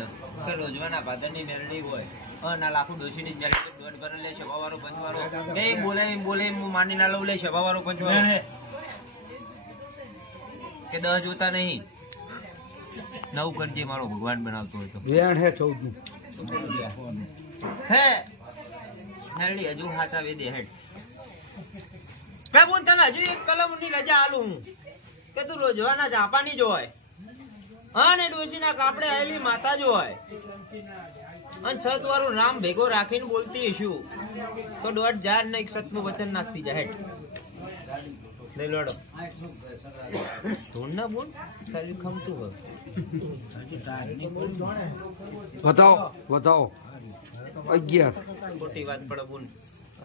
મને કે રોજવાના ભાદરની મેલડી હોય ના લાખો ડોશીની મેલડી દોડ ભરે લે છે વાવારો પંચવારો એ બોલે હું માની ના લઉં લે છે વાવારો પંચવારો કે 10 જોતા નહીં 9 કરજે મારો ભગવાન બનાવતો હોય તો વેણ હે 14 હે મેલડી હજુ હાથા વેદે હેડ બોન તને હજુ એક કલમની રજા આલું હું કે તું રોજવાના જાપાની જ હોય અને ડોશીના કાપડે આવેલી માતા જ હોય અને સત વાળું નામ ભેગો રાખીને બોલતી હશું તો 1000 ને એક સતનું વચન નાખતી જાય હેડ લઈ લોડો ધૂળ ના બોલ શરીર ખમતું હોય બતાવો 11 ખોટી વાત પડે બોલ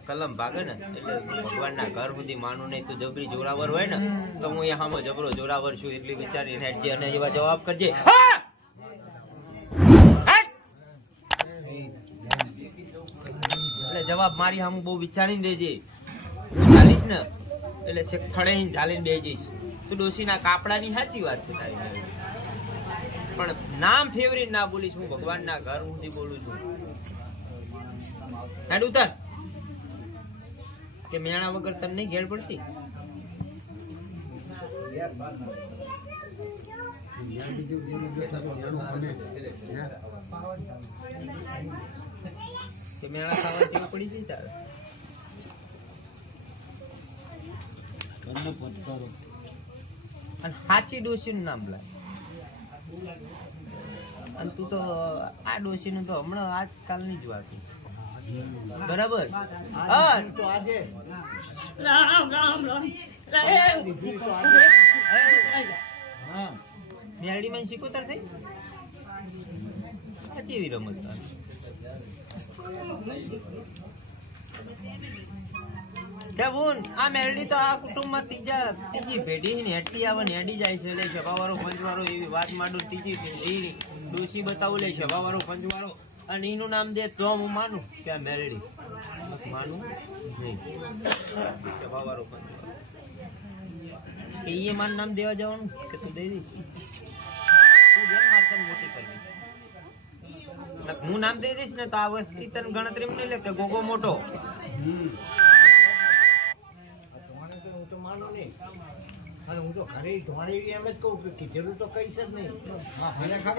કલમ ભાગે ને એટલે ભગવાનના ઘર સુધી માનું નહીં તું જબરી જોરાવર હોય ને તો હું અહીંયા સામે જબરો જોરાવર છું એટલી વિચારીને હેડજે અને એવા જવાબ કરજે એટલે જવાબ મારી સામે બહુ વિચારીને દેજે હું ચાલીશ ને એટલે છેક થડે ઝાલીને બે જઈશ તું ડોશીના કાપડાની સાચી વાત છે તારી પણ નામ ફેવરી ના બોલીશ હું ભગવાનના ઘર સુધી બોલું છું હેડ ઉતર કે મેણા વગર તને નહીં ઘેર પડતી કે મેણા ખાવા જેવું પડી જઈ તારે અને સાચી ડોશીનું નામ લાય અને તું તો આ ડોશીનું તો હમણાં આજકાલની જ વાત બરાબર મેલડી માં શીખોતર થઈ સાચી એવી રમત આ મેલડી તો આ કુટુંબમાં ત્રીજી પેઢી હેઠી આવે ને હેડી જાય છે લે છવાવાળો પંચવાળો એવી વાત માંડું ત્રીજી પેઢી ડોશી બતાવું લે છવાવાળો પંચવાળો અને એનું નામ દે તો હું માનું કે આ મેલડી માનું નહીં છવાવાળો પંચવાળો એ મારું નામ દેવા જવાનું કે તું દઈ દઈશ તું જેમ મારે મોટી કરવી હું નામ દઈ દઈશ ને તો આ વસ્તી તને ગણતરી નહીં લે કે ગોગો મોટો હું તો ઘરે ધોણી એમ જ કહું કે કીધેલું તો કહીશ જ નહીં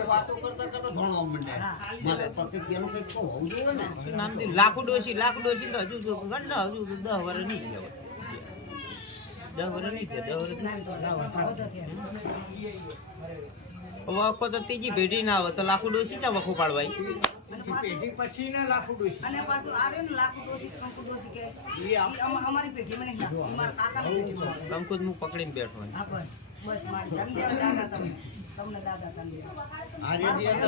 વાતો કરતા ધોણવા માંડે તેનું કઈક હોવું જોઈએ ને નામ દે લાખો ડોશી તો હજુ ગણ હજુ 10 વર્ષ નહીં ગયા 10 વર્ષ નહીં ગયા 10 વર્ષ વખો તો ત્રીજી પેઢી ના આવે તો લાખો ડોશી ક્યાં વખો પાડવાય પેઢી પછી ને લાખો ડોશી અને પાછું આવે ને લાખો ડોશી કંકુ ડોશી કે અમારી પેઢીમાં નહીં અમારા કાકાની પેઢીમાં કંકુ હું પકડીને બેઠો બસ મારી તમને દાદા તમને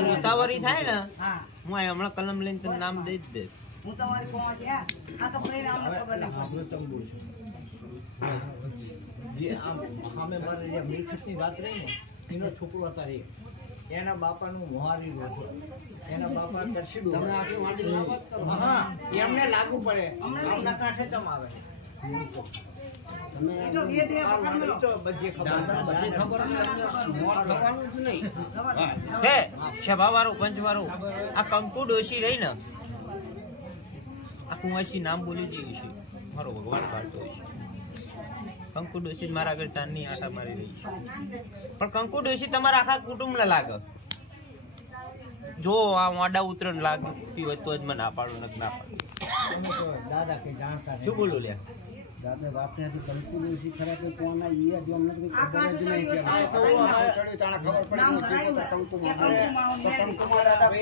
ઉતાવળી થાય ને હા હું હમણાં કલમ લઈને તને નામ દઈ જ દે હું તમારી કોણ છે આ તો કોઈ અમને ખબર નથી જે આમ સામે મારે જે મિલકતની વાત રહી ને એનો છોકરો અત્યારે એના બાપાનું મોહારી હતો એના બાપા કરશીડું હા એમને લાગુ પડે અમને કાંઠે તમ આવે સભાવાળો પંચવાળો આ કંકુ ડોશી રહી ને આ કુંવાસી નામ બોલી જેવી છે મારો ભગવાન પાડતો છે કંકુ ડોશી મારા આગળ ચાંદની આટા મારી રહી પણ કંકુ ડોશી તમારા આખા કુટુંબ ને લાગે જો આ વાડા ઉતરણ લાગતી હોય તો જ મને ના પાડું નથી ના પાડું દાદા કઈ જાણતા શું બોલું લ્યા દાદા બાપ ને કંકુ ડોશી ખરા કે કોણ આ ઈ જો અમને કોઈ ખબર જ નહીં કે ખબર પડે કંકુ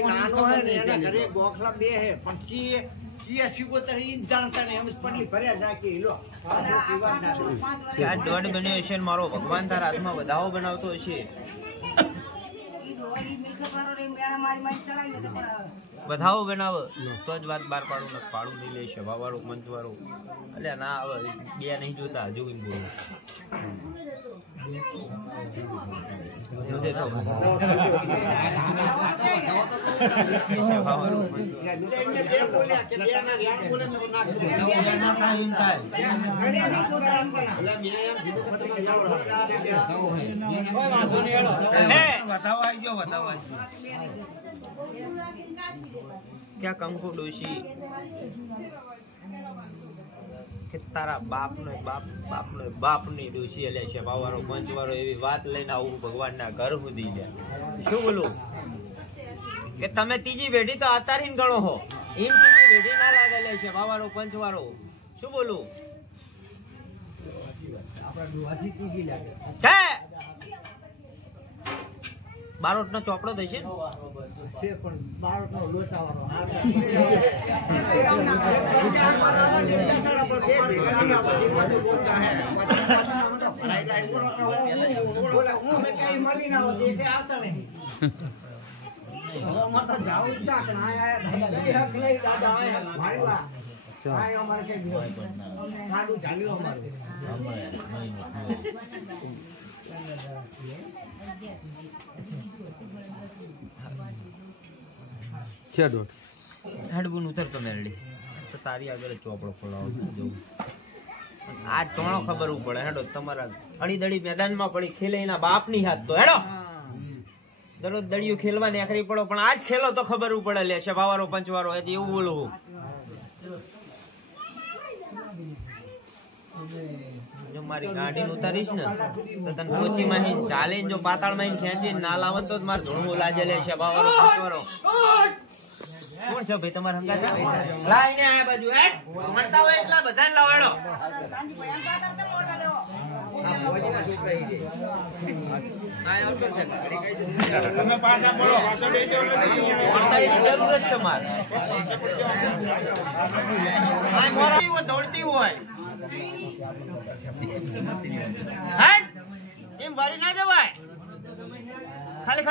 નાનો હે ને એના ઘરે ગોખલા બે હે પણ ચીએ શિકોતર ઈ જાણતા ને એમ જ પડલી ભર્યા જાય કે લો આ દોડ બન્યો હશે મારો ભગવાન તારા હાથમાં વધાવો બનાવતો હશે વધાવો બનાવો તો જ વાત બાર પાડું ને પાડું નહીં લે સભાવાળું મંચવાળું એટલે ના હવે બે નહીં જોતા હજુ એમ બોલું જોજે તો क्या कंकु डोशी કે તારા બાપની ડોશી એટલે છે બાવારો પંચવારો એવી વાત લઈને આવું ભગવાનના ઘર સુધી જાય શું બોલું કે તમે ત્રીજી પેઢી તો અતારી ગણો હો એમ ત્રીજી પેઢી ના લાગેલે છે બાવારો પંચવારો શું બોલું હે બારોટ નો ચોપડો થશે છે પણ બારોટનો લોચાવાળો હેડબુન ઉતરતો મેરડી તો તારી આગળ ચોપડો ખોલાવો જવું આ ચોણો ખબર પડે હેડો તમારા અડીદડી મેદાનમાં પડી ખેલે એના બાપની હાથ તો હેડો દરરોજ દડિયું ખેલવા નીકળી પડો પણ આજ ખેલો તો ખબર પડે લે છે બાવારો પંચવારો હજી એવું બોલવું જો મારી ગાડી ઉતારીશ ને તો તને કોચી માં ચાલે જો પાતાળ માં ખેંચી ના લાવત તો મારે ધોળવું લાજે લે છે બાવારો પંચવારો કોણ છે ભાઈ તમારા હંગા છે લાઈને આ બાજુ હે મળતા હોય એટલા બધાને લાવડો તમે પાછા બોલો પાછો બેજો પડતાની જરૂરત છે મારે આ મોરાઈ હોય દોડતી હોય હે એમ વારી ના જવાય ખાલી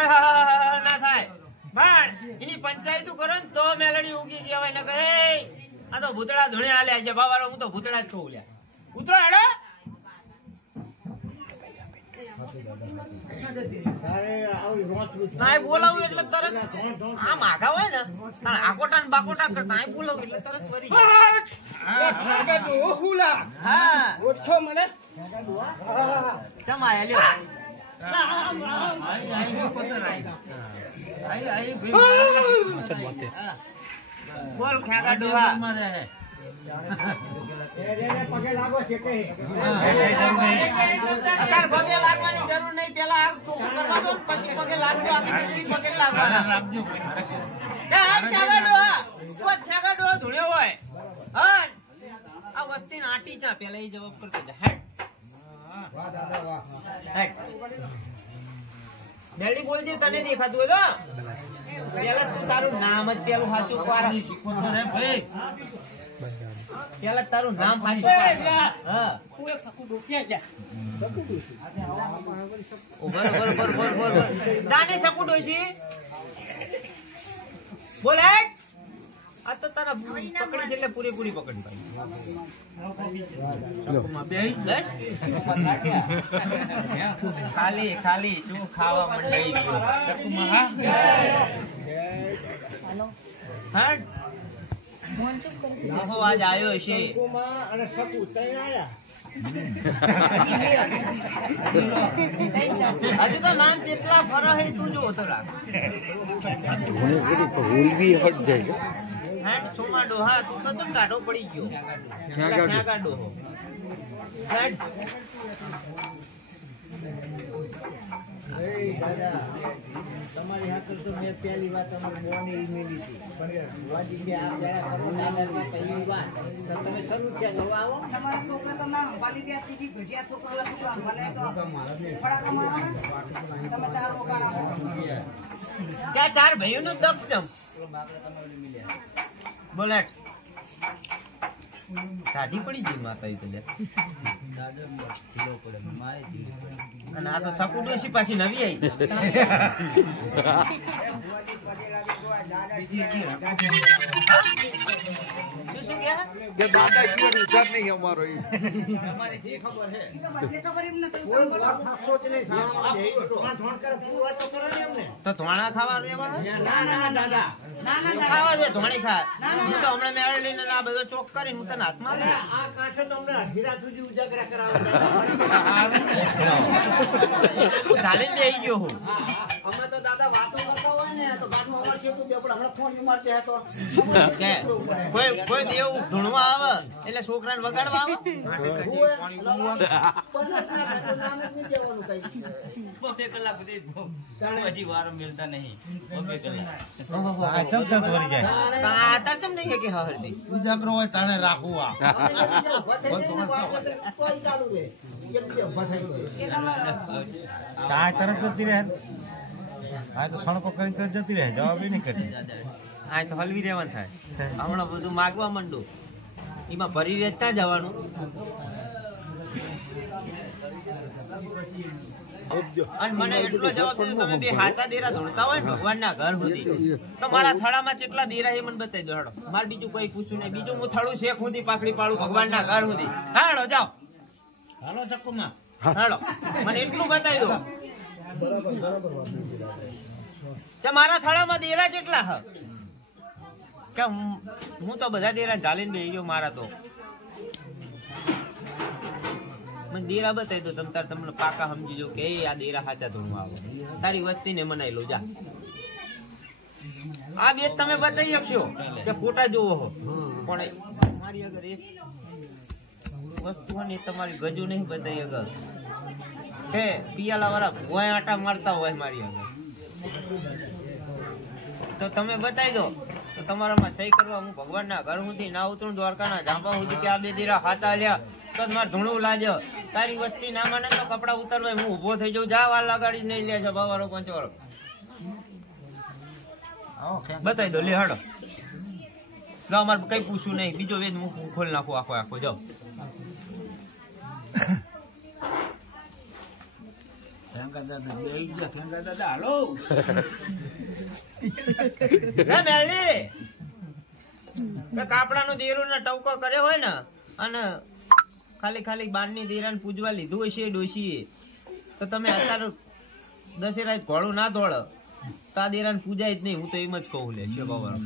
ના થાય પણ એની પંચાયત કરો ને તો મેલડી ઉગી કહેવાય ને કહે આ તો ભૂતળા ધૂણે આલ્યા છે બાવારો હું તો ભૂતળા જ ખોઉં લ્યા ઉતરો હેડો ના બોલાવું એટલે તરત આમ આગા હોય ને આકોટા ને બાકોટા કરતા આ બોલાવું એટલે તરત વરી જાય લ્યો બોલ ખેગા ડોહા પગે લાગવાની જરૂર નહીં પેલા આ ચોખ્ખું કરવા દો પછી પગે લાગજો આખી જિંદગી પગે લાગવાના ખેગા ડોહા ધૂણ્યો હોય હા આ વસ્તી આટી ચા પેલા એ જવાબ કરતો હેડ જલ્દી બોલજે તને દેખાતું હોય તો પેલા તું તારું નામ જ પેલું સાચું પેલા તારું નામ સાચું જાને શકું ડોશી બોલ આ તો તારા પકડી છે એટલે પૂરેપૂરી પકડી ખાલી ખાલી શું ખાવા મંડળી ગયો આજ આવ્યો છે હજુ તો નામ જેટલા ફરો હે તું જો તો સોમા ડોહા તું તો તમ કાઢો પડી ગયો ક્યાં ડોહો તમારી હાથ તો મેં પહેલી વાત અમારી બોની મેલી હતી પણ વાજી કે આપ જરા કરો ના પહેલી વાત તો તમે શરૂ છે આવો તમારા છોકરા તો ના વાલી દે ત્રીજી ભેટિયા છોકરા મને તો ફડા કમાવા તમે ચાર રોકાણા ક્યાં ચાર ભાઈઓ નું દક્ષ બોલેટ કાઢી પડી ગઈ માતા ઈ તો લે. અને આ તો સકુ ડોશી પાછી નવી આવી. શું કહે? કે દાદા સિવાય ઉધાર નહીં અમારો ઈ. તમારી જે ખબર છે ઈ તો બધે ખબર એમ નથી. કોઈ મોટા ખાસો જ નહીં સાંભળવા દે. ધોણ કરે પૂરું વાત તો કરો ને એમને. તો ધોણા ખાવા દેવા હે? ના ના દાદા. ના ના દાદા. ખાવા દે ધોણી ખા. હું તો હમણાં મેળ લઈને આ બધો ચોક કરીને હું તને હાથમાં અરે લઈ. આ કાંઠે તમને અડધી રાત સુધી ઉજાગરા કરાવે. હું ચાલીને લઈ ગયો હું. અમે તો દાદા વાતો કરતા હોય ને તો ગાંઠમાં અમારે શેઠું છે, પણ હમણાં ફોન મારતે હતો. કે કોઈ દેવ ધૂણવા આવે એટલે છોકરાને વગાડવા આવે. નામ જ નહીં દેવાનું કઈ. 2 કલાક સુધી પછી વાર મળતા નહીં. 2 કલાક સાતર કેમ નહીં કે હરદી ઉજાગરો હોય તાણે રાખવું આ કોઈ ચાલુ રહે. એક બે ઉભા થઈ ગયો. એ તમારે આ તરત જતી રહે આ તો સણકો કરીને તરત જતી રહે જવાબ નહીં કરતી આ તો હલવી રહેવાનું થાય. હમણાં બધું માગવા માંડું એમાં ભરી રહે ત્યાં જવાનું. અને મને એટલો જવાબ દીધો તમે બે હાચા દેરા ધોળતા હોય ને ભગવાનના ઘર સુધી તો મારા થડામાં કેટલા દેરા એ મને બતાવી દો. હેડો મારે બીજું કોઈ પૂછ્યું નહીં. બીજું હું થડું શેખ સુધી પાકડી પાડું ભગવાનના ઘર સુધી. હેડો જાઓ હાલો ચક્કુમાં હેડો મને એટલું બતાવી દો કે મારા થડામાં દેરા કેટલા હ કે હું તો બધા દેરા ચાલીને બેસી ગયો. મારા તો મને દેરા બતાવી દો તમ તાર તમને પાકા સમજી જો કે આ દેરા સાચા ધોણમાં આવે. તારી વસ્તીને મનાઈ લો જા. આ બે તમે બતાવી શકશો કે ફોટા જોવો હો પણ મારી અગર એક વસ્તુ હોય ને તમારી ગજુ નહીં બતાવી અગર કે પિયાલા વાળા ભોય આટા મારતા હોય મારી આગળ તો તમે બતાવી દો તો તમારામાં સહી કરવા હું ભગવાનના ઘર સુધી ના ઉતરું દ્વારકાના ધાબા સુધી કે આ બે દેરા હાથા લ્યા તો મારે ધૂણું લાજો. તારી વસ્તી ના માને તો કપડા ઉતરવા હું ઉભો થઈ જાઉં. જા વાર લગાડી નહીં લે છે બાવારો પંચવાળો બતાવી દો લે હડો. ના અમારે કઈ પૂછવું નહીં. બીજો વેદ હું ખોલી નાખું આખો આખો જાઓ. ખેંગા દાદા બેહી ગયા ખેંગા દાદા હાલો કાપડાનો દેરો ને ટવકો કર્યો હોય ને અને ખાલી બારની દેરાને પૂજવા લીધું હોય છે ડોશીએ તો તમે અત્યારે દશેરા ઘોડું ના દોડ તો આ દેરાને પૂજાય જ નહીં. હું તો એમ જ કહું લે છે બાબા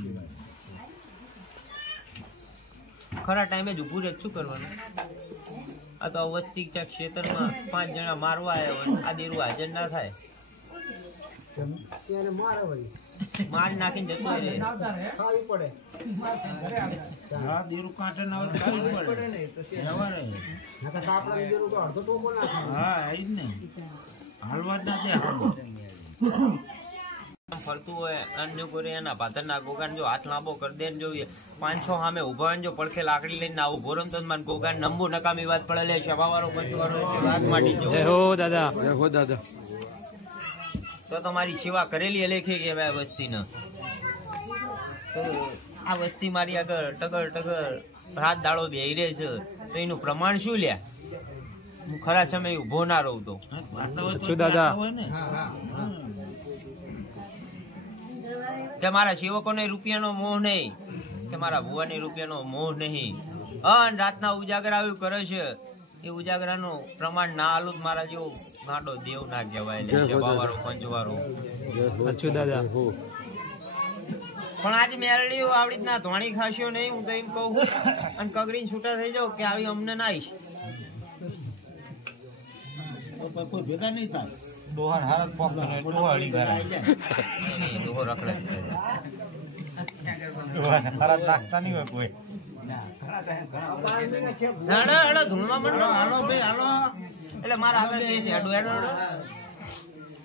ખરા ટાઈમે જ ઉભું રહે શું કરવાનું. આ તો વસ્તી ક્ષેત્રમાં 5 જણા મારવા આવ્યા હોય આ દેરું હાજર ના થાય માર નાખીને જતો રહે. ખાવી પડે. હા દેરું કાંઠે ના હોય તો ખાવી પડે સવારે નકર કાપડાની જરૂર તો અડધો ટોકો નાખે. હા એ જ ને હાલવા જ ના દે હાલો ફરતું હોય અન્ય કોઈ એના ભાતરના ગોગાન જો હાથ લાંબો કરી દે ને જોઈએ 5-6 સામે ઉભા હોય જો પડખે લાકડી લઈને આવું ભોરમ તો મને ગોગાન નંબુ નકામી વાત પડે લે સવાવાળો પંચવાળો વાત માંડી જો જય હો દાદા તો તમારી સેવા કરેલી લેખે કે ભાઈ વસ્તીને તો આ વસ્તી મારી આગળ ટગર રાત દાડો બેહી રહે છે તો એનું પ્રમાણ શું લ્યા. હું ખરા સમય ઉભો ના રહું તો શું દાદા હોય ને કે મારા સેવકોને રૂપિયાનો મોહ નહીં કે મારા ભુવાને રૂપિયાનો મોહ નહીં. અન રાતના ઉજાગરા આવ્યું કરે છે એ ઉજાગરાનું પ્રમાણ ના આલું મારા જેવો ગાંડો દેવ ના કહેવાય લે સેવાવાળો પંચવાળો. અચ્છું દાદા પણ આજ મેલડી આવડી રીતના ધોણી ખાસ્યો નહીં. હું તો એમ કહું અને કગરીને છૂટા થઈ જાવ કે આવી અમને ના આવીશ તો કોઈ ભેગા નહીં થાય દોહર હારત પોક દોહર અડી ગયા નહીં દોહર રખડે જ છે ખરાબ નાખતા નહીં હોય કોઈ હેડો ધૂળમાં મંડો હાલો ભાઈ હાલો એટલે મારા આગળ કે છે હેડો હેડો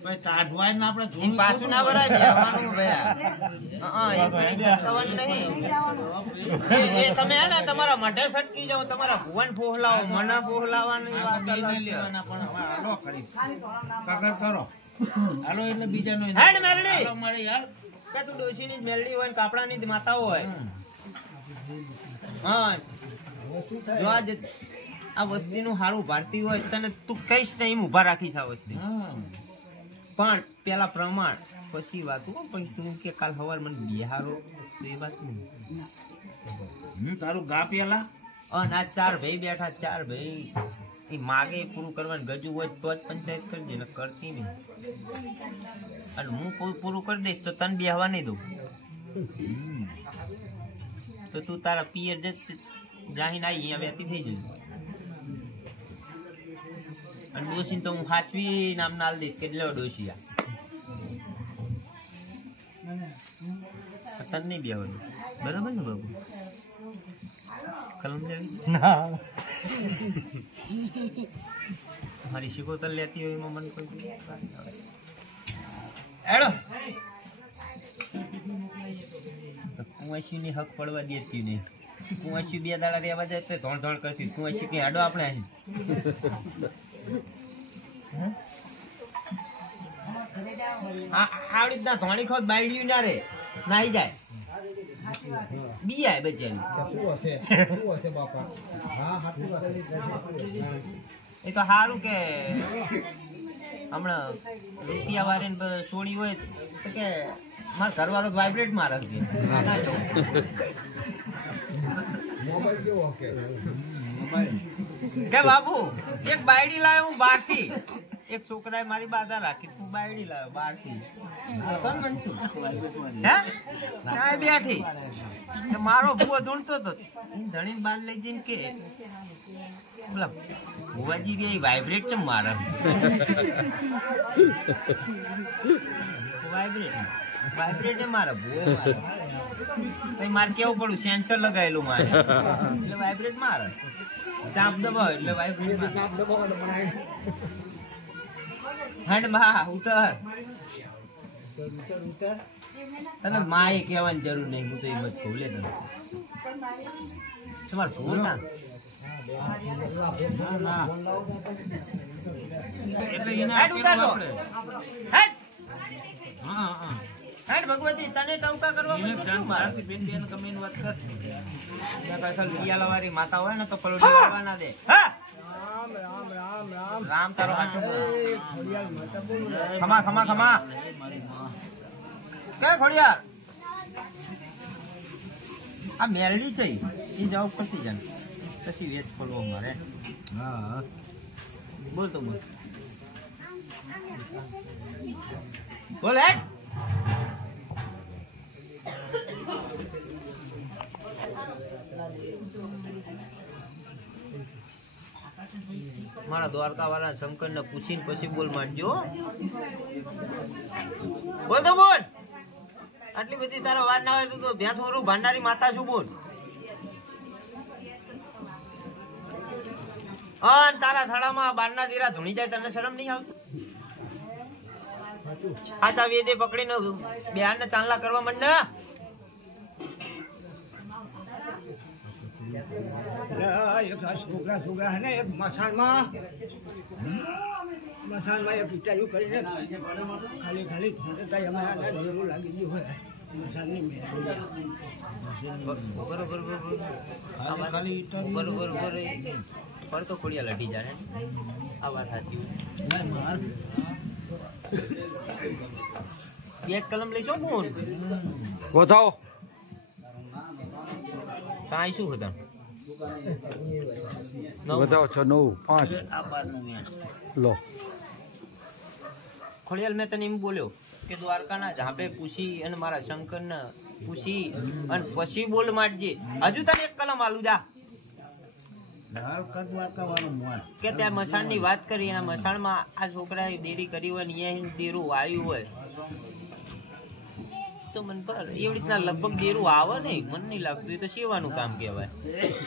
ભાઈ તાઢવાય ને આપણે ઈ ધૂળ પાછું ના ભરાય બેહવાનું ભયા એ ફરી સટકાવાનું નહીં. એ તમે હે ને તમારા મઢે સટકી જાવ તમારા ભુવન ફોહલાવો મને ફોહલાવાની વાત અલગ છે. લેવાના પણ હવે હાલો કરી ખાલી ધોરણ નામ કગર કરો હાલો એટલે બીજાનો હેડ મેલડી હાલો મળે યાર કે તું ડોશીની જ મેલડી હોય ને કાપડાની જ માતા હોય. હા જો આ વસ્તીનું હારું ભારતી હોય તને તું કઈશ નહીં ઊભા રાખીશ આ વસ્તી પણ પેલા પ્રમાણ પછી વાત પણ તું કે કાલ સવાર મને બિહારો તો એ વાત તારું ગા પેલા અને આ 4 ભાઈ બેઠા 4 ભાઈ એ માગે પૂરું કરવાનું ગજુ હોય તો જ પંચાયત કરી દે ને કરતી નહીં અને હું પૂરું કરી દઈશ તો તને બેહવા નહીં દઉં તો તું તારા પિયર જાહીને આવી અહીંયા વેતી થઈ જઈ અને ડોશી તો હું સાચવી નામ નાલ દઈશ કે લો ડોશી તને નહીં બેહવા દઉં બરાબર ને બાબુ કલમ લેવી મારી શિકોતર લેતી હોય એમાં મને કોઈ એડો કુંવાસી ની હક પડવા દેતી નહીં કુંવાસી 2 દાડા રહેવા જાય તો ધોણ ધોણ કરતી કુંવાસી કે હેડો આપણે અહીં આવડી રીતના ધોણી ખોદ બાયડ્યું ના રે નાઈ જાય બીઆય બચેલી એ તો સારું કે હમણાં રૂપિયા વાળીને છોડી હોય તો કે મારા ઘરવાળો વાઇબ્રેટ મારે કે બાપુ એક બાયડી લાવ્યો હું 12 થી એક છોકરાએ મારી બાધા રાખી તું બાયડી લાવ્યો 12 થી બેઠી મારો ભૂવો ધૂણતો હતો ધણી બાર લઈ જઈને કે બોલા ભુવાજી કે વાઇબ્રેટ છે મારા વાઇબ્રેટ મારા ભૂવો મારે કેવું પડું સેન્સર લગાવેલું મારે એટલે વાઇબ્રેટ મારે ચાપ દબાવ એટલે વાઇબ્રેટ હેડ માં ઉતર તને માએ કહેવાની જરૂર નહીં હું તો એમ જ કહું લે તને તમારે ભૂલ ના એટલે ભગવતી તને ટવકા કરવા વાળી માતા હોય ને તો પલો ના દે રામ તારો હાચો ખમા ખમા ખમા કે ખોડિયાર આ મેરડી છે એ જવાબ કરતી જાને પછી વેચ ખોલવો મારે હા બોલ તો બોલ બોલ હેડ મારા દ્વારકા વાળા શંકર ને પૂછીને પછી બોલ માંડજો બોલ તો બોલ આટલી બધી તારા વાત ના હોય તો ભ્યા થોડું ભાંડારી માતા છું બોલ અને તારા થાળામાં બારના દીરા ધૂણી જાય તને શરમ નહીં આવતી આચા વેદે પકડીને બેહાર ને ચાંદલા કરવા માંડ છોકરા હે ને એક મસાણમાં એક ઇટાયું કરીને ખાલી ફોટે અમે ઢેરું લાગી ગયું હોય મસાણની બરોબર પર તો ખોડિયા લડી જાય આ વાત સાચી બે કલમ લઈશો બોલ વધાવો કાંઈ શું હતા વધાવો 6 9 5 લો ખોડિયાલ મેં તને એમ બોલ્યો કે દ્વારકાના ઝાપે પૂછી અને મારા શંકરને પૂછી અને પછી બોલ માંડજે હજુ તને એક કલમ આલું જા કે ત્યાં મસાણની વાત કરી એના મસાણમાં આ છોકરાએ દેરી કરી હોય ને અહીંયા દેરું આવ્યું હોય તો મને એવી રીતના લગભગ દેરું આવે નહીં મને નહીં લાગતું એ તો સેવાનું કામ કહેવાય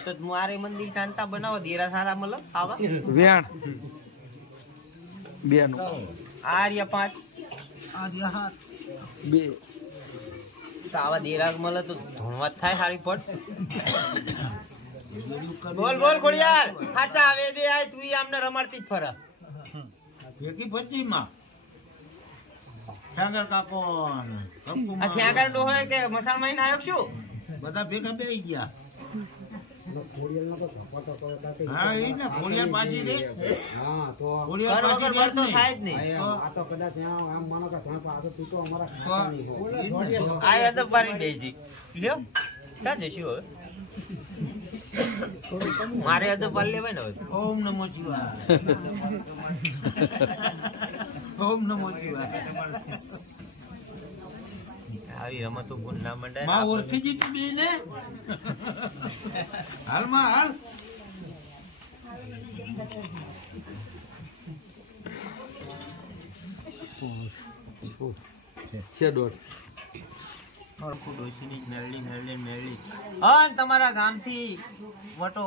તો મારે મંદિર શાંતા બનાવો દેરા સારા મતલબ આવા વેણ બે નું આર્યા 5 બે તો આવા દેરા મળે તો ધોણવાત થાય સારી પડ બોલ બોલ ખોડિયાર સાચા આવે દે આય તું આમને રમાડતી જ ફરે ભેગી 25 માં ઠાકર કાકો આ ઠાકર ડો હોય કે મસાણ માં આવ્યો છું બધા ભેગા બેહી ગયા હા એ ને ખોડિયાર પાછી રે હા તો ખોડિયાર કરો પાછી વગર તો રે થાય જ નહીં. આ તો કદાચ આમ માનો કે તમે પાછો તૂટો અમારા તો ખાતા નહીં હોય. આ યાદ પાડી દેજી લ્યો ક્યાં જઈશું હવે મારે યાદ પાડી લેવાય ને હવે ઓમ નમો શિવાય ઓમ નમો શિવાય આવી રમતો ગુણ ના મંડાય ને માં આપણને. ઓળખી જીતી બે ને હાલમાં હાલ છે દોઢ હરખું ડોશીની મેરડી મેરડી મેરડી હન તમારા ગામથી વટો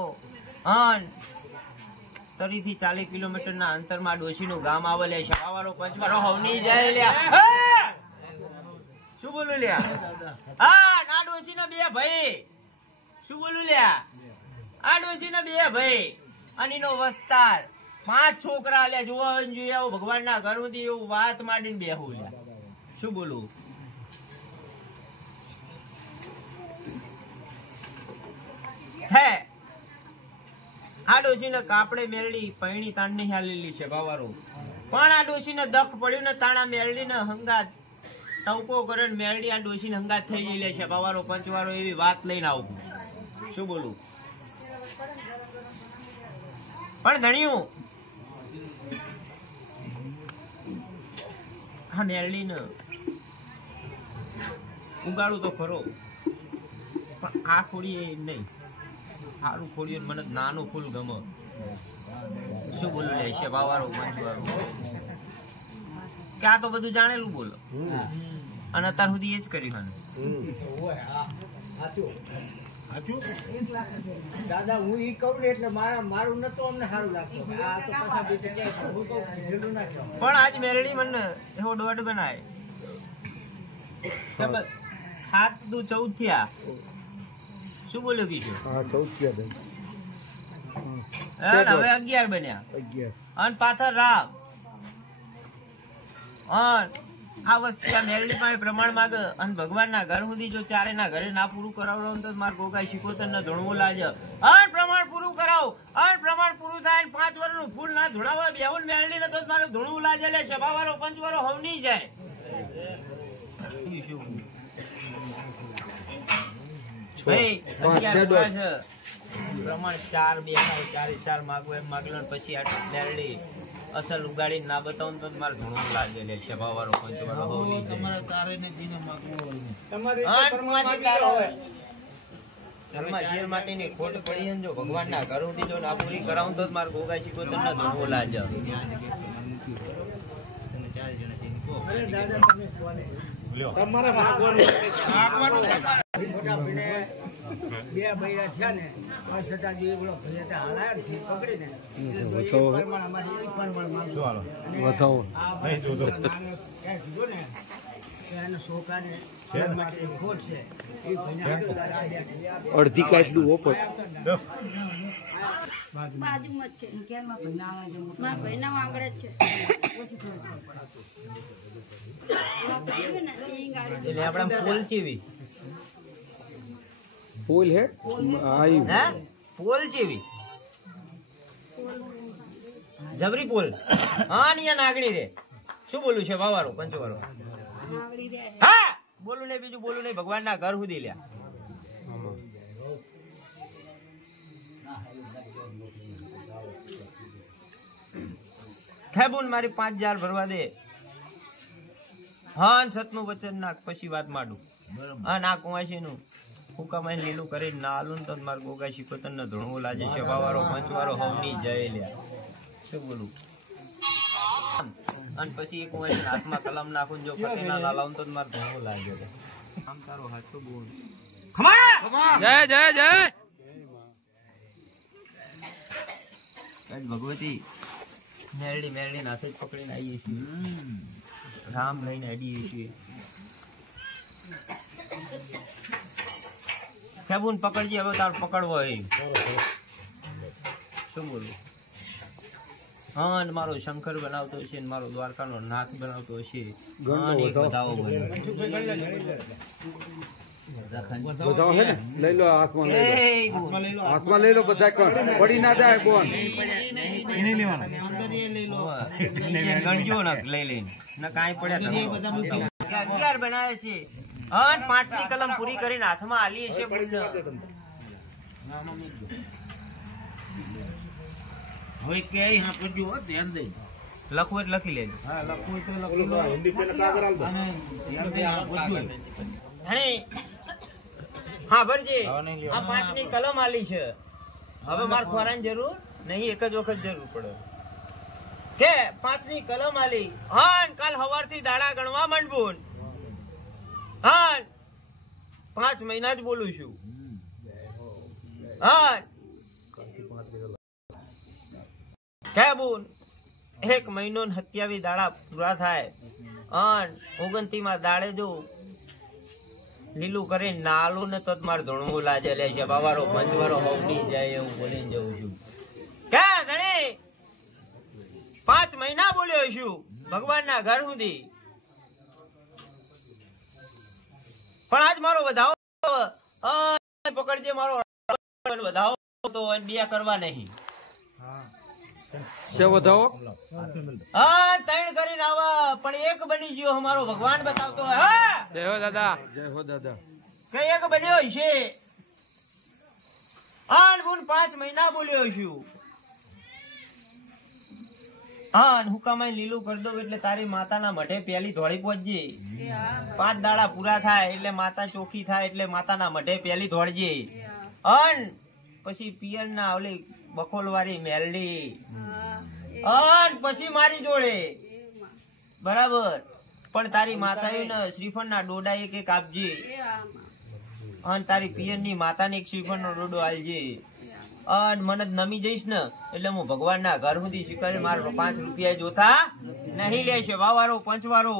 હન 30 થી 40 કિલોમીટરના અંતરમાં ડોશીનું ગામ આવેલે છે. સવારો પંચવારો હવની જાય લ્યા. હે! શું બોલું લ્યા? હા ના ડોશીના બે ભાઈ. શું બોલું લ્યા? આ ડોશીના બે ભાઈ અને એનો વસ્તાર 5 છોકરા લ્યા. જોવા જોઈએ આવું ભગવાનના ઘર સુધી એવું વાત માંડીને બેહું લ્યા. શું બોલું? હે આ ડોશીને કાપડે મેરડી પૈણી તાણની હાલેલી છે બાવારો. પણ આ ડોશીને દખ પડ્યું ને તાણા મેરડીને હંગાત ટવકો કરે ને મેરડી આ ડોશીને હંગાત થઈ ગયેલી છે બાવારો પંચવારો એવી વાત લઈને આવું. શું બોલું? પણ ધણ્યું આ મેરડીને ઉગાડું તો ખરો પણ આ ખોડી એ નહીં. સારું ખોડિયું મને નાનું ફૂલ ગમે. શું બોલું લે છે બાવારો પંચવારો કે આ તો બધું જાણેલું બોલો અને અત્યાર સુધી એ જ કર્યું. દાદા હું ઈ કહું ને એટલે મારું નતો અમને સારું લાગતું. આ તો પાછા બે જગ્યાએ હું કહું કીધેલું ના કહું. પણ આજ મેરડી મને એવો દોઢ બનાય 7 દુ 14 થયા. શું બોલ્યો કીધું? હા 14 થયા હવે 11 બન્યા 11 અને પાછળ રામ આ વસ્તુ આ મેરડી પાસે પ્રમાણ માંગે અને ભગવાનના ઘર સુધી જો ચારેના ઘરે ના પૂરું કરાવડો તો માર ગોગાઈ શીખોતર ને ધણવું લાગે. અને પ્રમાણ પૂરું કરાવ અને પ્રમાણ પૂરું થાય 5 વર્ષનું ફૂલ ના ધોડાવા બેહુન મેરડી ને તો મારું ધણવું લાગે લે સભાવાળો પંચવાળો હવની જાય. ભાઈ 11 છે પ્રમાણ 4 બે 4 માગો એમ માગલો ને પછી આ મેરડી અસલ ઉગાડી ના બતાવું તો મારે ધણું લાગે લે સભાવાળો પંચવાળો હવની તમારે તારે ને દીને માગવું હોય ને ઘરમાં શેર માટેની ખોટ પડી છે ને જો ભગવાનના ઘર સુધી જો ના પૂરી કરાવું તો મારે ગોગા શીખો તો ના ધોવો લાગે. બે બૈરા થયા ને છતાં જે પેલો ભલે હલાયો ને પકડીને છોકરાને ખોટ છે અડધી કાટલું ઓપર બાજુમાં જ છે મારા ભાઈના આંગળે જ છે. એટલે આપણે પોલ ચેવી પોલ હે આઈ હે પોલ ચેવી જબરી પોલ હા ની નાગણી રે. શું બોલું છે વાવારો પંચવારો? હા બોલું ને બીજું બોલું નહીં ભગવાનના ઘર સુધી લ્યા. ખેબુન મારી 5000 ભરવા દે. હા સતનું વચન નાખ પછી વાત માંડું. હા ના કુવાસી નું હુકામાં લીલું કરીને ના આલું તો મારે ગોગા શીખો તને ધોણવું લાગે છે વાવારો પંચવારો હવની જય લ્યા. શું બોલું? અને પછી એક હું હાથમાં કલમ નાખું જો ફતે ના લાવું તો મારે ધોણવું લાગે. આમ તારો હાથો બોલ જય જય જય ભગવતી મેરડી મેરડી હાથે જ પકડીને આવીએ છીએ. રામ લઈને અડીએ છીએ. ખેબુન પકડજે હવે તાર પકડવો હોય. શું બોલું? હા ને મારો શંકર બનાવતો હશે ને મારો દ્વારકાનો નાથ બનાવતો હશે. હા ને એક બતાવો બોલ્યો બતાવો હે ને લઈ લો હાથમાં લઈ લો હાથમાં લઈ લો બધા કોણ પડી ના જાય કોણ એને લેવાના ગણજો ને લઈ લઈને ના કાંઈ પડ્યા 11 બનાવે છે અને 5ની કલમ પૂરી કરીને હાથમાં આલી છે હવે કે હા પડજો ધ્યાન દે લખવું એટલે લખી લેજો હા લખવું તો લખી લો અને ધણી હા ભરજી આ 5ની કલમ આલી છે હવે માર ખોરાની જરૂર નહીં એક જ વખત જરૂર પડે કે 5ની કલમ આલી હાન કાલ સવારથી દાડા ગણવા માંડવું હાન 5 મહિના જ બોલું છું હાન કે બોલ 1 મહિનો ને 27 દાડા પૂરા થાય અને 29માં દાડે જો લીલું કરી નાલું ને તો મારે ધણવું લાજે લે છે બાવારો પંચવારો હવડી જાય એવું બોલીને જઉં છું કે ધણી 5 મહિના બોલ્યો છું ભગવાનના ઘર સુધી પણ આજ મારો વધાવો પકડજે મારો વધાવો તો બિયા કરવા નહીં છે વધાવો હા 3 કરીને આવા પણ એક બની ગયો અમારો ભગવાન બતાવતો હોય હા જય હો દાદા કે એક બન્યો છે 5 મહિના બોલ્યો છું હા હુકામાં લીલું કરી દઉં એટલે તારી માતાના મઠે પેલી ધોળી પહોંચજે 5 દાડા પૂરા થાય એટલે માતા ચોખ્ખી થાય એટલે માતાના મઠે પેલી ધોળજે અન પછી પિયર ના ઓલી બખોલવાળી મેલડી અન પછી મારી જોડે બરાબર પણ તારી માતાએ ને શ્રીફળ ના ડોડા એક આપજે અને તારી પિયર ની માતાને એક શ્રીફળ નો ડોડો આલજે અને મને નમી જઈશ ને એટલે હું ભગવાન ના ઘર સુધી શીખવાડે મારે 5 રૂપિયા જોતા નહીં લેશે વાવારો પંચવારો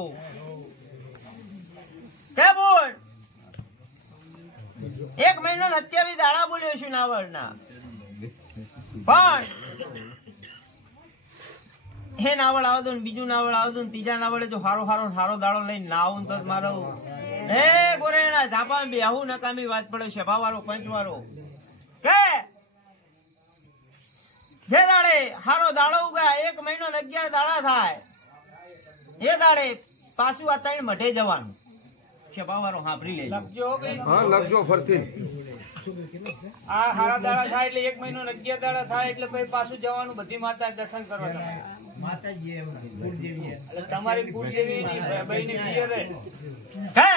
કે બોલ 1 મહિનો 27 દાડા બોલ્યો છું નાવળના પણ હે નાવળ આવતો ને બીજું નાવળ આવતું ને ત્રીજા નાવળે જો હારો દાડો લઈને ના આવું તો મારો હે ગોરેના ઝાપા બે આવું નકામી વાત પડે છે ભાવારો પંચવારો કે જે દાડે હારો દાડો ઉગા 1 મહિનો 11 દાડા થાય એ દાડે પાછું આ 3 મઢે જવાનું છે ભાવારો સાંભળી લેજો હા લખજો ફરતી આ હારા દાડા થાય એટલે 1 મહિનો 11 દાડા થાય એટલે પછી પાછું જવાનું બધી માતા દર્શન કરવા માતાજી કુળદેવી એટલે તમારી કુળદેવી ભાઈની પિયર હે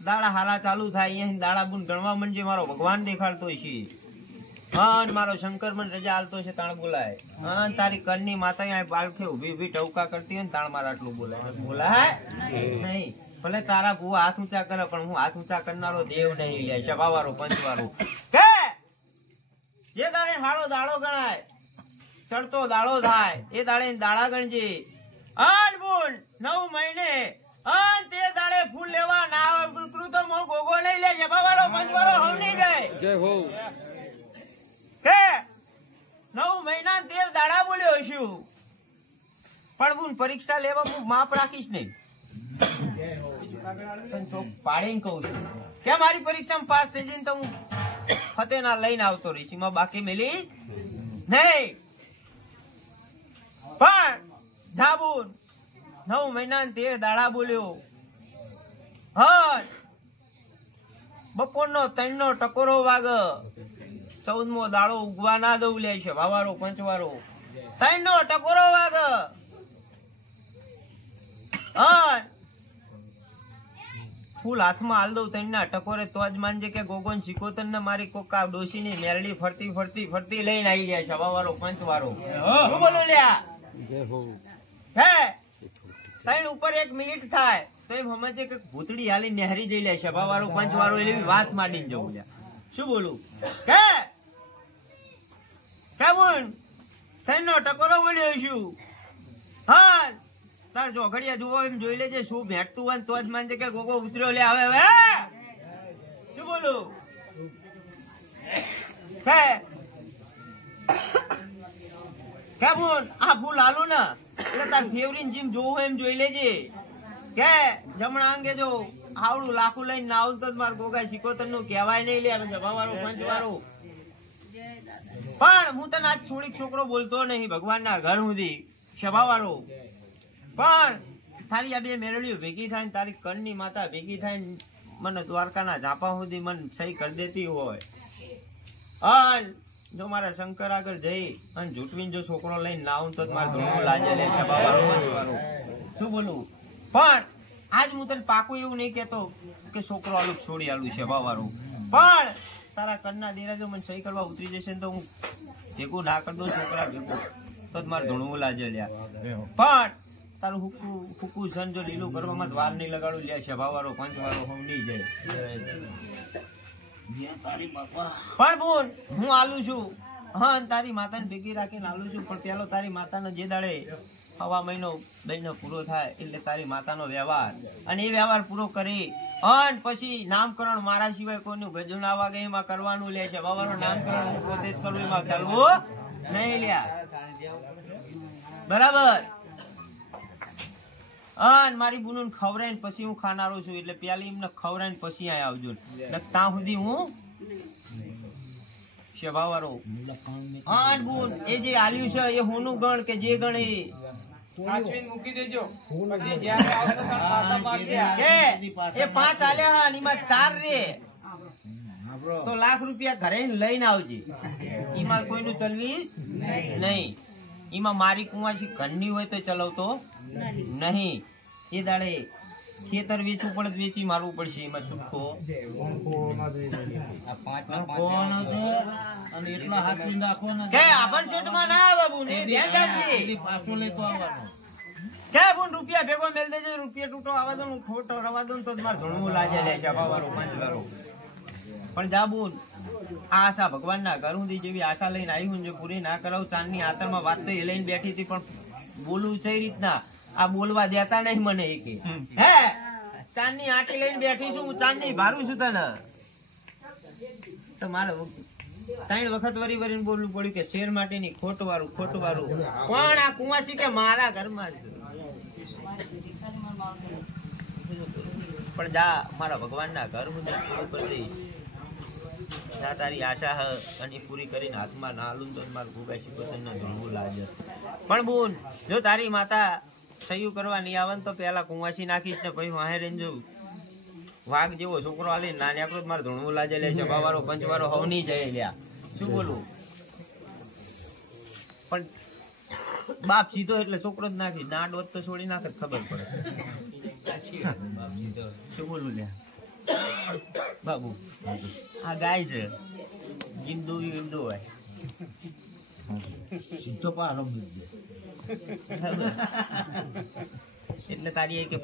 દાડા હારા ચાલુ થાય અહીંયા દાડા બુન ગણવા મંજે મારો ભગવાન દેખાડતો છે હા મારો શંકર મને રજા આલતો છે તાણ બોલાય હા તારી કરની માતા અહીંયા બાળખે ઊભી ઊભી ટવકા કરતી હોય ને તાણ મારા આટલું બોલાય નહીં ભલે તારા ભૂવા હાથ ઊંચા કરે પણ હું હાથ ઊંચા કરનારો દેવ નહીં લે શબાવારો પંચવારો કે જે દાડે હારો દાડો ગણાય ચડતો દાડો થાય એ દાડે દાડા ગણજે આન બોલ 9 મહિને આન તે દાડે ફૂલ લેવા ના તો મો ગોગો નહીં લે શબાવારો પંચવારો હવની જાય જય હો કે 9 મહિના 13 દાડા બોલ્યો છું પણ હું પરીક્ષા લેવા હું માપ રાખીશ નહીં પાડીને કહું છું કે મારી પરીક્ષામાં પાસ થઈ જઈને તો હું ફતેના લઈને આવતો રહીશ એમાં બાકી મેલી નહીં પણ જાબુન 9 મહિના 13 દાડા બોલ્યો હા બપોરનો 3 નો ટકોરો વાગ 14મો દાડો ઉગવા ના દઉં લે છે વાવારો પંચવારો 3 નો ટકોરો વાગ હા ફૂલ હાથમાં હાલ દઉં 3 ના ટકોરે તો જ માનજે કે ગોગોન સિકોતર ને મારી કોકા ડોસી ની મેલડી ફરતી લઈને આવી જાય છે વાવારો પંચવારો શું બોલો લ્યા હે 3 ઉપર 1 મિનિટ થાય તો એમ સમજે કે ભૂતડી હાલી નહેરી જઈ લે છે વાવારો પંચવારો એવી વાત માંડીને જવું લ્યા શું બોલું કે કેવું 3 નો ટકોરો બોલ્યો છું હા તાર જો ઘડિયા જુઓ એમ જોઈ લેજે શું ભેટતું હોય તો જ માનજે કે ગોગો ઉતર્યો લે હવે શું બોલું કેવું આ ફૂલ હાલું ને એટલે તાર ફેવરીન જીમ જોવું એમ જોઈ લેજે કે જમણા અંગે જો આવડું લાખું લઈને ના આવું તો માર ગોગા શિકોતર નું કહેવાય નહીં લે સભાવાળો પંચવાળો. પણ હું તને આજ છોડીક છોકરો બોલતો નહીં ભગવાનના ઘર સુધી સભાવાળો. પણ તારી આ બે મેળવીઓ ભેગી થાય ને તારી કણની માતા ભેગી થાય ને મને દ્વારકાના ઝાપા સુધી મને સહી કરી દેતી હોય અને જો મારા શંકર આગળ જઈ અને જૂટવીને જો છોકરો લઈને ના આવું તો મારે ધોળું લાજે લે સભાવાળો. શું બોલું? પણ આજ હું તને પાકું એવું નહીં કેતો કે છોકરો આલું છોડી આલું છે ભાવાળું. પણ તારા કન્ના દેરા જો મને સહી કરવા ઉતરી જશે ને તો હું ભેગું ના કરી દઉં છોકરા ભેગું તો મારે ધોળું લાજે લ્યા. પણ તારું હુકું સન જો લીલું કરવામાં વાર નહીં લગાડું લે છે ભાવાળો પંચવાળો હું નહીં જાય. પણ બોલ હું આલું છું હા તારી માતાને ભેગી રાખીને આલું છું. પણ પેલો તારી માતાનો જે દાડે હવા મહિનો પૂરો થાય એટલે તારી માતાનો વ્યવહાર અને એ વ્યવહાર પૂરો કરી અને પછી નામકરણ મારા સિવાય કોઈનું ગજુ ના વાગે એમાં કરવાનું લે છે બાવાનું નામકરણ હું પોતે જ કરું એમાં ચાલવું નહીં લ્યા. બરાબર? અને મારી બુનું ખવરાઈને પછી હું ખાનારો છું એટલે પેલી એમને ખવરાઈને પછી અહીંયા આવજો ત્યાં સુધી હું શેભાવાળો. અને બુન એ જે આલ્યું છે એ હોનું ગણ કે જે ગણ મૂકી દેજો પછી જ્યારે આવતો ત્યારે પાછા માગશે. એ 5 આલ્યા હા એમાં 4 રે તો લાખ રૂપિયા ઘરે લઈને આવજે. એમાં કોઈનું ચલવીશ નહીં. એમાં મારી કુંવાસી ઘરની હોય તો ચલાવતો નહીં. એ દાડે ખેતર વેચવું પડે વેચી મારવું પડશે એમાં સુખો રૂપિયા ભેગો મેલ દેજે. રૂપિયા તૂટો આવા દો ખોટો રવા દો તો મારે ધોળવું લાજે લે છે બાવારો પાંચવારો. પણ જા બોલ આ આશા ભગવાનના ઘર સુધી જેવી આશા લઈને આવી હું જો પૂરી ના કરાવું ચાંદની આતરમાં વાત તો એ લઈને બેઠી હતી પણ બોલવું છે રીતના આ બોલવા દેતા નહીં મને એકે. હે ચાંદની આટી લઈને બેઠી છું હું ચાંદની ભારું છું તને તો મારે 3 વખત વરી વરીને બોલવું પડ્યું કે શેર માટે ની ખોટું વાળું પણ આ કુંવાસી કે મારા ઘરમાં છે. પણ જા મારા ભગવાનના ઘર હું પૂરું કરી દઈશ. જા તારી આશા હ અને પૂરી કરીને હાથમાં ના આલું તો મારું ભૂગા શિકોતરના ધોળવું લાગે. પણ બોન જો તારી માતા સહયું કરવા નહીં આવે તો પેલા કુંવાસી નાખીશ ને પછી વાહે રહીને જો વાઘ જેવો છોકરો આલી નાની આકરો મારે ધોળવું લાજે લે છે બાવારો પંચવારો હવ નહીં જાય લ્યા. શું બોલું? પણ બાપ સીધો એટલે છોકરો જ નાખી દાંડ વધ તો છોડી નાખે ખબર પડે. શું બોલું લ્યા બાબુ? આ ગાય છે જીમ દોવી એમ દોવાય એટલે તારી કે